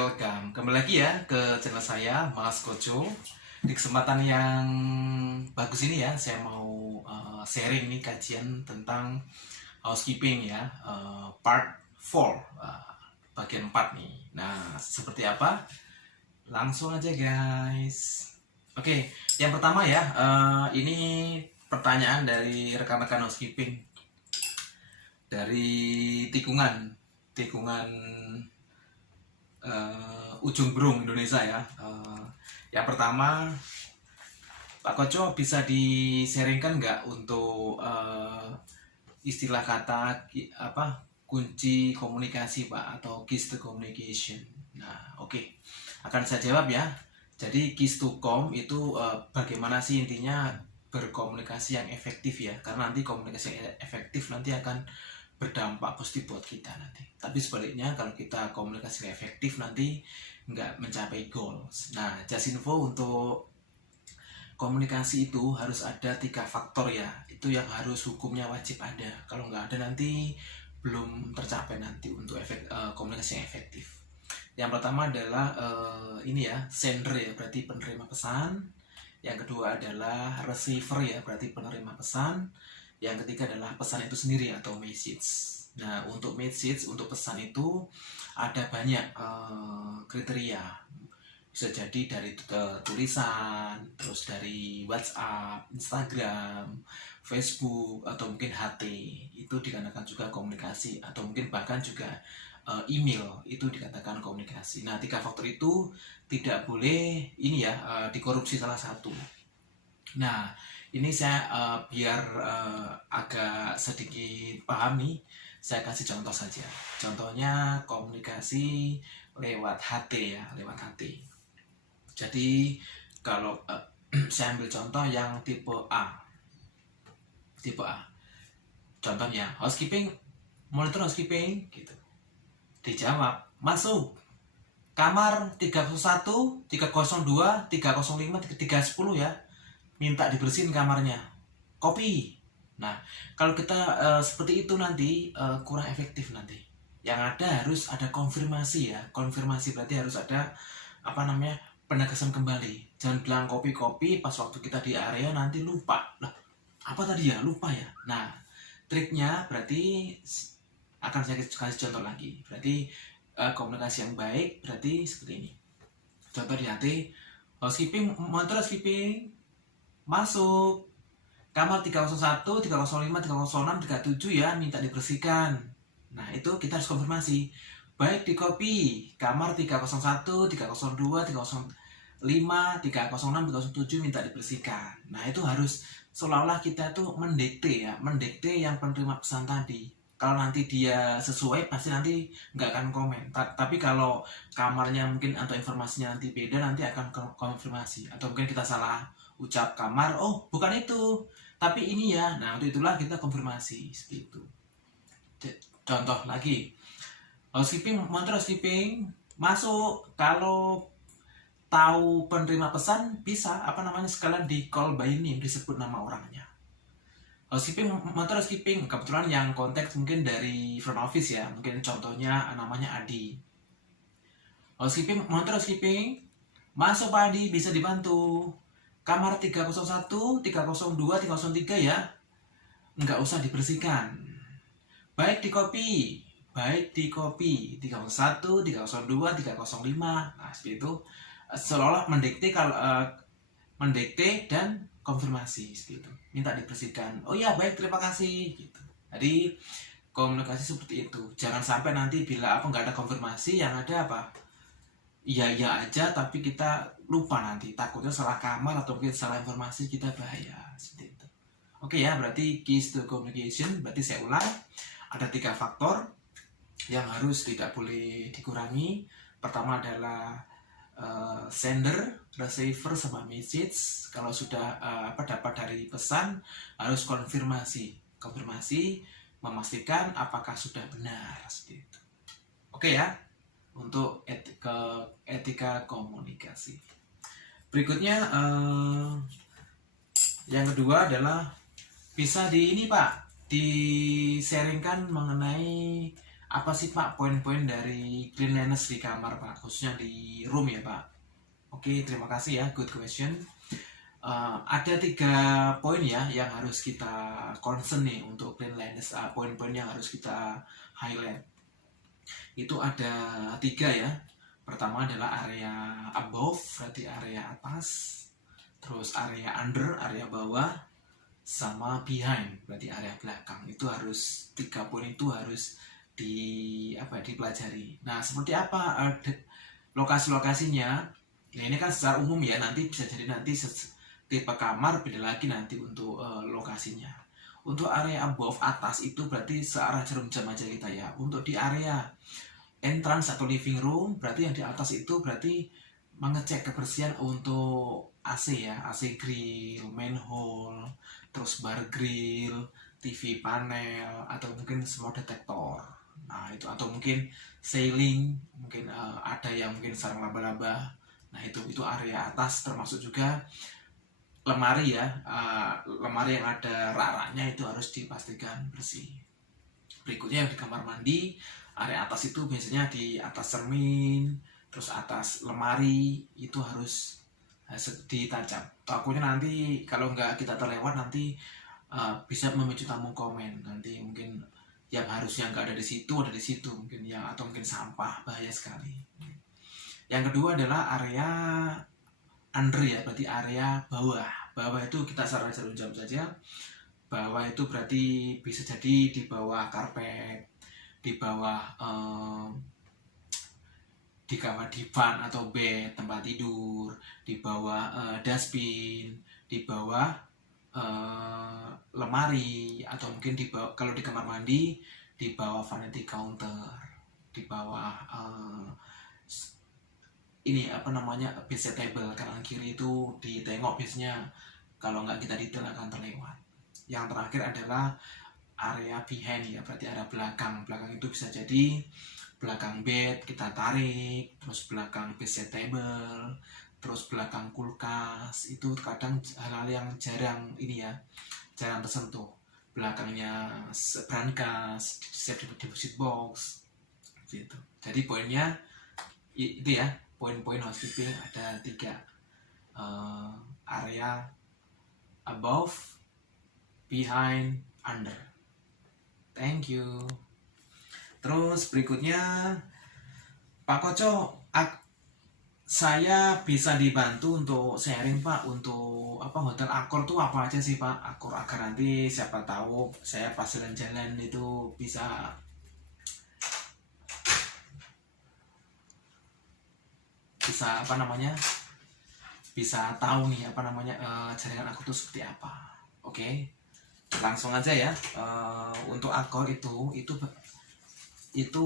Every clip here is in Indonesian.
welcome kembali lagi ya ke channel saya Mas Koco. Di kesempatan yang bagus ini ya, saya mau sharing nih kajian tentang housekeeping ya, part 4, bagian 4 nih. Nah, seperti apa? Langsung aja guys. Oke, yang pertama ya, ini pertanyaan dari rekan-rekan housekeeping dari tikungan ujung Berung Indonesia ya. Yang pertama, Pak Koco bisa di-sharingkan nggak untuk istilah kata kunci komunikasi Pak, atau keys to communication. Nah, oke. Akan saya jawab ya. Jadi keys to com itu bagaimana sih intinya berkomunikasi yang efektif ya, karena nanti komunikasi yang efektif nanti akan berdampak positif buat kita nanti. Tapi sebaliknya kalau kita komunikasi yang efektif nanti nggak mencapai goals. Nah, just info untuk komunikasi itu harus ada 3 faktor ya. Itu yang harus hukumnya wajib ada. Kalau nggak ada nanti belum tercapai nanti untuk komunikasi yang efektif. Yang pertama adalah ini ya, sender ya, berarti penerima pesan. Yang kedua adalah receiver ya, berarti penerima pesan. Yang ketiga adalah pesan itu sendiri atau message. Nah, untuk message, untuk pesan itu ada banyak kriteria. Bisa jadi dari tulisan, terus dari WhatsApp, Instagram, Facebook, atau mungkin HT. Itu dikatakan juga komunikasi, atau mungkin bahkan juga email, itu dikatakan komunikasi. Nah, 3 faktor itu tidak boleh ini ya, dikorupsi salah satu. Nah, ini saya biar agak sedikit paham nih, saya kasih contoh saja. Contohnya komunikasi lewat HT ya, lewat HT. Jadi kalau saya ambil contoh yang tipe A. Tipe A. Contohnya housekeeping, monitor housekeeping gitu. Dijawab, masuk kamar 301, 302, 305, 310 ya. Minta dibersihin kamarnya, copy. Nah, kalau kita seperti itu nanti kurang efektif nanti. Yang ada harus ada konfirmasi ya. Konfirmasi berarti harus ada penegasan kembali. Jangan bilang copy pas waktu kita di area nanti lupa. Lah, apa tadi ya? Lupa ya. Nah, triknya berarti akan saya kasih contoh lagi. Berarti komunikasi yang baik berarti seperti ini. Contoh di hati, housekeeping, monitor housekeeping, masuk kamar 301, 305, 306, 37 ya, minta dibersihkan. Nah, itu kita harus konfirmasi. Baik, di copy kamar 301, 302, 305, 306, 307 minta dibersihkan. Nah, itu harus seolah-olah kita tuh mendikte ya, mendikte yang penerima pesan tadi. Kalau nanti dia sesuai, pasti nanti nggak akan komen. Tapi kalau kamarnya mungkin atau informasinya nanti beda, nanti akan konfirmasi. Atau mungkin kita salah ucap kamar, oh bukan itu, tapi ini ya. Nah, untuk itulah kita konfirmasi seperti itu. Contoh lagi, housekeeping, monitor housekeeping, masuk. Kalau tahu penerima pesan bisa sekalian di call by name, disebut nama orangnya. Housekeeping, monitor housekeeping, kebetulan yang konteks mungkin dari front office ya, mungkin contohnya namanya Adi. Housekeeping, monitor housekeeping, masuk Pak Adi, bisa dibantu. Kamar 301, 302, 303 ya, nggak usah dibersihkan. Baik di copy, 301, 302, 305. Nah, seperti itu, seolah mendikte dan konfirmasi seperti itu. Minta dibersihkan. Oh ya, baik, terima kasih gitu. Jadi komunikasi seperti itu. Jangan sampai nanti bila nggak ada konfirmasi, yang ada apa? Iya aja, tapi kita lupa nanti, takutnya salah kamar atau mungkin salah informasi, kita bahaya seperti itu. Oke ya, berarti keys to communication, berarti saya ulang, ada 3 faktor yang harus tidak boleh dikurangi. Pertama adalah sender, receiver, sama message. Kalau sudah dapat dari pesan, harus konfirmasi memastikan apakah sudah benar seperti itu. Oke ya, untuk etika komunikasi. Berikutnya yang kedua adalah bisa di ini Pak, di-sharingkan mengenai apa sih Pak poin-poin dari cleanliness di kamar Pak, khususnya di room ya Pak? Oke, terima kasih ya, good question. Ada 3 poin ya yang harus kita concern nih untuk cleanliness, poin-poin yang harus kita highlight. Itu ada 3 ya. Pertama adalah area above, berarti area atas, terus area under, area bawah, sama behind, berarti area belakang. Itu harus 3 poin itu harus dipelajari. Nah, seperti apa lokasi-lokasinya? Nah, ini kan secara umum ya, nanti bisa jadi nanti tipe kamar beda lagi nanti untuk lokasinya. Untuk area above, atas, itu berarti searah jarum jam aja kita ya. Untuk di area entrance atau living room, berarti yang di atas itu berarti mengecek kebersihan untuk AC ya, AC grill, manhole, terus bar grill, TV panel, atau mungkin smoke detector. Nah itu, atau mungkin ceiling, mungkin ada yang mungkin sarang laba-laba. Nah itu area atas, termasuk juga lemari ya, lemari yang ada rak-raknya itu harus dipastikan bersih. Berikutnya yang di kamar mandi, area atas itu biasanya di atas cermin, terus atas lemari itu harus ditajam. Takutnya nanti kalau nggak kita terlewat nanti bisa memicu tamu komen. Nanti mungkin yang harusnya nggak ada di situ mungkin ya, atau mungkin sampah, bahaya sekali. Yang kedua adalah area under ya, berarti area bawah. Bawah itu kita secara jarum jam saja. Bawah itu berarti bisa jadi di bawah karpet, di bawah di kamar divan atau bed tempat tidur, di bawah dustbin, di bawah lemari, atau mungkin di bawah, kalau di kamar mandi di bawah vanity counter, di bawah ini apa namanya, bedside table kanan kiri itu ditengok biasanya, kalau nggak kita detail akan terlewat. Yang terakhir adalah area behind ya, berarti area belakang. Belakang itu bisa jadi belakang bed kita tarik, terus belakang bedside table, terus belakang kulkas. Itu kadang hal-hal yang jarang ini ya, jarang tersentuh. Belakangnya brankas, safe deposit box gitu. Jadi poinnya itu ya, poin-poin housekeeping ada 3, area above, behind, under. Thank you. Terus berikutnya Pak Koco, saya bisa dibantu untuk sharing Pak, untuk apa, hotel Accor tuh apa aja sih Pak? Accor, agar nanti siapa tahu saya pas jalan-jalan itu bisa apa namanya, bisa tahu nih apa namanya, jaringan aku tuh seperti apa. Oke, langsung aja ya. Untuk Accor itu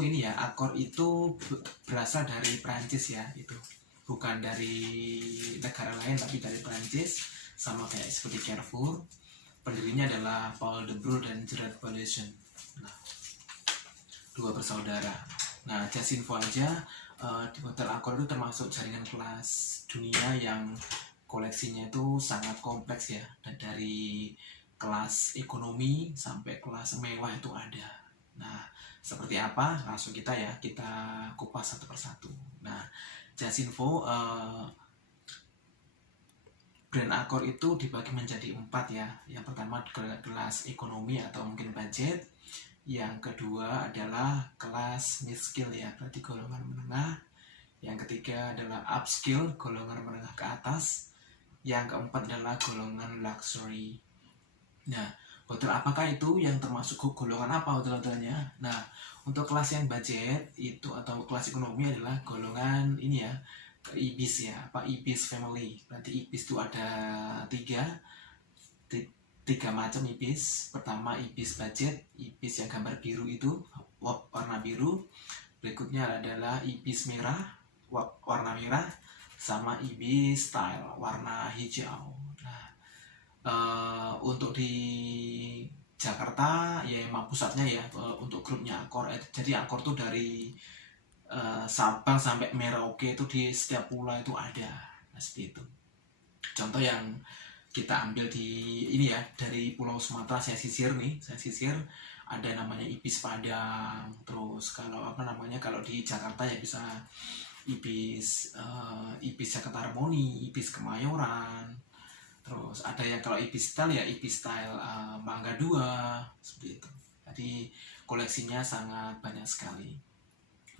ini ya, Accor itu berasal dari Prancis ya, itu bukan dari negara lain tapi dari Prancis, sama kayak seperti Carrefour. Pendirinya adalah Paul de Brou dan Gerard Paulson. Nah, 2 bersaudara. Nah, just info aja, di Hotel Accor itu termasuk jaringan kelas dunia yang koleksinya itu sangat kompleks ya, dan dari kelas ekonomi sampai kelas mewah itu ada. Nah, seperti apa? Langsung kita kupas satu persatu. Nah, just info, brand Accor itu dibagi menjadi 4 ya. Yang pertama kelas ekonomi atau mungkin budget. Yang kedua adalah kelas mid skill ya, berarti golongan menengah. Yang ketiga adalah upskill, golongan menengah ke atas. Yang keempat adalah golongan luxury. Nah, hotel apakah itu, yang termasuk golongan apa hotel-hotelnya? Nah, untuk kelas yang budget itu atau kelas ekonomi adalah golongan ini ya, Ibis ya, Pak Ibis family. Berarti Ibis itu ada 3 macam Ibis. Pertama Ibis budget, Ibis yang gambar biru itu, warna biru. Berikutnya adalah Ibis merah, warna merah, sama Ibis style, warna hijau. Nah, untuk di Jakarta ya emang pusatnya ya, untuk grupnya Accor. Jadi Accor tuh dari Sabang sampai Merauke itu di setiap pulau itu ada. Nah, seperti itu. Contoh yang kita ambil di ini ya, dari Pulau Sumatera, saya sisir ada namanya Ibis Padang. Terus kalau di Jakarta ya bisa Ibis Jakarta Harmoni, Ibis Kemayoran. Terus ada yang kalau Ibis Style ya Ibis Style Mangga 2 seperti itu. Jadi koleksinya sangat banyak sekali.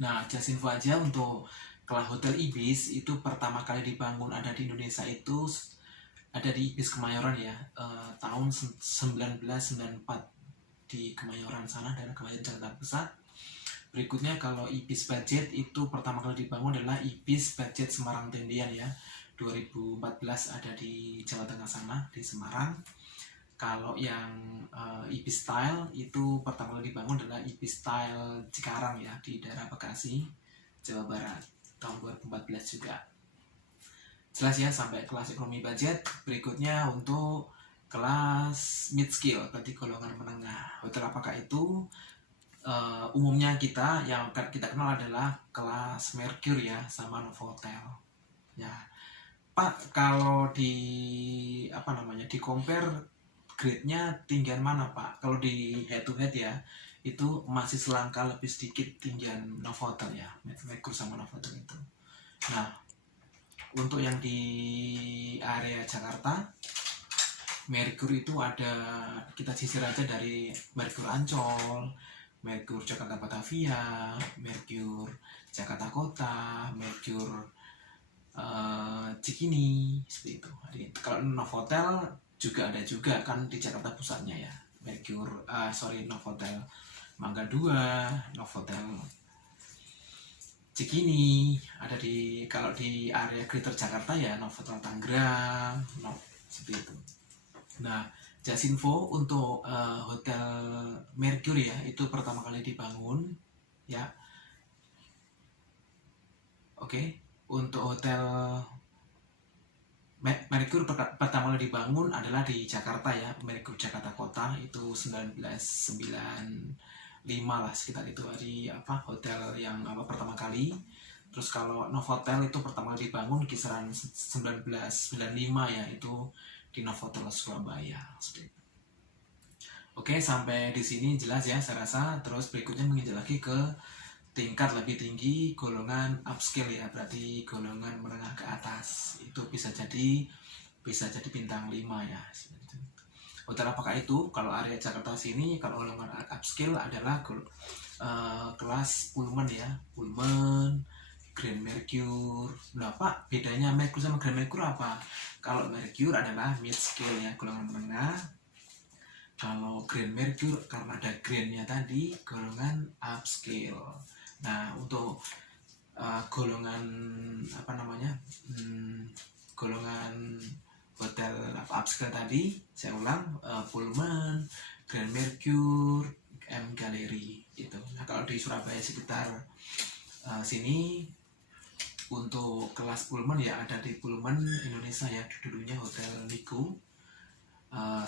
Nah, just info aja untuk kelas Hotel Ibis itu pertama kali dibangun ada di Indonesia itu ada di Ibis Kemayoran ya, tahun 1994 di Kemayoran sana, daerah Kemayoran Jakarta Pusat. Berikutnya kalau Ibis Budget itu pertama kali dibangun adalah Ibis Budget Semarang Tendian ya, 2014 ada di Jawa Tengah sana, di Semarang. Kalau yang Ibis Style itu pertama kali dibangun adalah Ibis Style Cikarang ya, di daerah Bekasi, Jawa Barat, tahun 2014 juga. Jelas ya sampai kelas ekonomi budget. Berikutnya untuk kelas mid skill, berarti golongan menengah. Hotel apakah itu? Umumnya kita yang kita kenal adalah kelas Mercure ya, sama Novotel. Ya, Pak, kalau di di compare grade-nya tinggian mana Pak? Kalau di head to head ya, itu masih selangkah lebih sedikit tinggian Novotel ya, Mercure sama Novotel itu. Nah, untuk yang di area Jakarta, Mercure itu ada, kita sisir aja dari Mercure Ancol, Mercure Jakarta Batavia, Mercure Jakarta Kota, Mercure Cikini, seperti itu. Jadi, kalau Novotel juga ada juga kan di Jakarta Pusatnya ya, Novotel Mangga 2, Novotel Cikini, ada kalau di area Greater Jakarta ya Novotel Tangerang, seperti itu. Nah, just info untuk Hotel Mercure ya, itu pertama kali dibangun ya. Oke. Untuk Hotel Mercure pertama kali dibangun adalah di Jakarta ya, Mercure Jakarta Kota, itu 1995 lah, sekitar itu hari hotel yang pertama kali. Terus kalau Novotel itu pertama kali dibangun kisaran 1995 ya, itu di Novotel Surabaya. Oke, sampai di sini jelas ya saya rasa. Terus berikutnya menginjak lagi ke tingkat lebih tinggi, golongan upscale ya, berarti golongan menengah ke atas. Itu bisa jadi bintang 5 ya. Hotel apakah itu? Kalau area Jakarta sini, kalau golongan upscale adalah kelas Pullman ya, Pullman, Grand Mercure. Nah Pak, bedanya Mercure sama Grand Mercure apa? Kalau Mercure adalah mid scale ya, golongan menengah. Kalau Grand Mercure karena ada Grand-nya tadi, golongan upscale. Nah, untuk golongan golongan hotel upscale tadi, saya ulang, Pullman, Grand Mercure, M Gallery itu. Nah, kalau di Surabaya sekitar sini untuk kelas Pullman ya ada di Pullman Indonesia ya, dulunya Hotel Nico.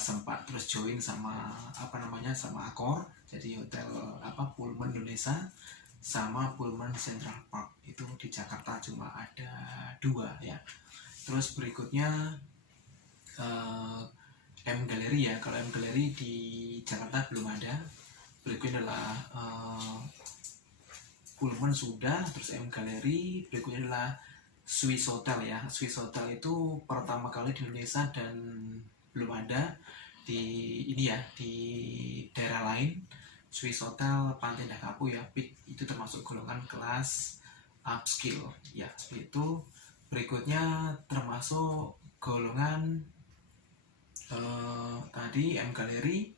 Sempat terus join sama sama Accor, jadi hotel Pullman Indonesia sama Pullman Central Park itu di Jakarta cuma ada 2 ya. Terus berikutnya M Gallery ya, kalau M Gallery di Jakarta belum ada. Berikutnya adalah Pullman sudah, terus M Gallery. Berikutnya adalah Swiss Hotel ya. Swiss Hotel itu pertama kali di Indonesia dan belum ada di daerah lain. Swiss Hotel Pantai Indah Kapuk ya, itu termasuk golongan kelas upscale ya, seperti itu. Berikutnya termasuk golongan tadi M Gallery,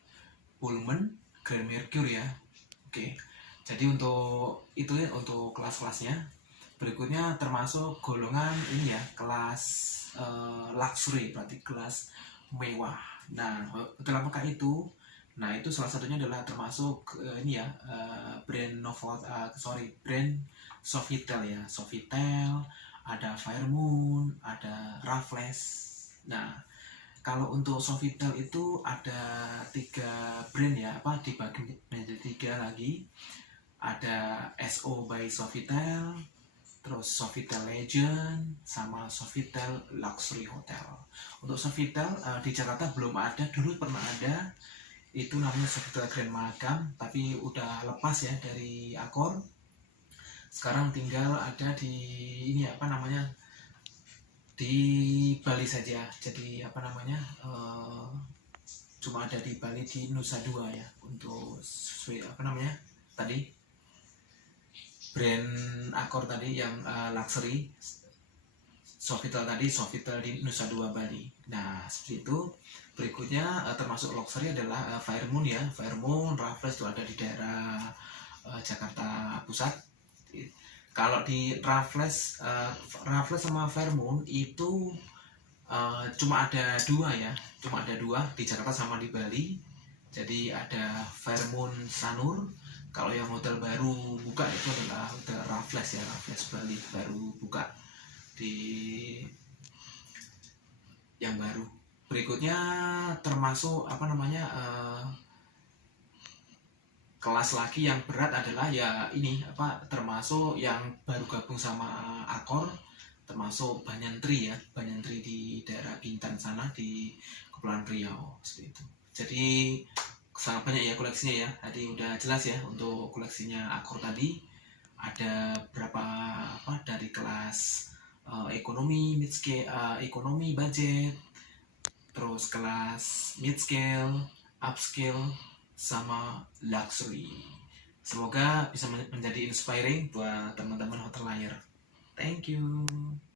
Pullman, Grand Mercure ya. Oke. Jadi untuk itu ya, untuk kelas-kelasnya. Berikutnya termasuk golongan ini ya, kelas luxury, berarti kelas mewah. Nah, hotel apakah itu? Nah, itu salah satunya adalah termasuk brand Sofitel ya. Sofitel, ada Fairmont, ada Raffles. Nah, kalau untuk Sofitel itu ada 3 brand ya, dibagi menjadi 3 lagi. Ada SO by Sofitel, terus Sofitel Legend, sama Sofitel Luxury Hotel. Untuk Sofitel di Jakarta belum ada, dulu pernah ada itu namanya Sofitel Grand Mahakam, tapi udah lepas ya dari Accor. Sekarang tinggal ada di ini apa namanya, di Bali saja. Jadi apa namanya, cuma ada di Bali di Nusa Dua ya, untuk apa namanya tadi, brand Accor tadi yang luxury. Sofitel tadi, Sofitel di Nusa Dua Bali. Nah seperti itu. Berikutnya termasuk luxury adalah Fairmont ya. Fairmont, Raffles itu ada di daerah Jakarta Pusat. Kalau di Raffles, sama Fairmont itu cuma ada dua ya, cuma ada dua di Jakarta sama di Bali. Jadi ada Fairmont Sanur. Kalau yang hotel baru buka itu adalah hotel Raffles ya, Raffles Bali baru buka di yang baru. Berikutnya termasuk apa namanya, kelas lagi yang berat adalah ya ini apa, termasuk yang baru gabung sama Accor, termasuk Banyan Tree ya, Banyan Tree di daerah Bintan sana di Kepulauan Riau seperti itu. Jadi sangat banyak ya koleksinya ya. Tadi udah jelas ya untuk koleksinya Accor tadi. Ada berapa apa, dari kelas ekonomi, mid scale, ekonomi budget, terus kelas mid scale, upscale, sama luxury. Semoga bisa menjadi inspiring buat teman-teman hotelier. Thank you.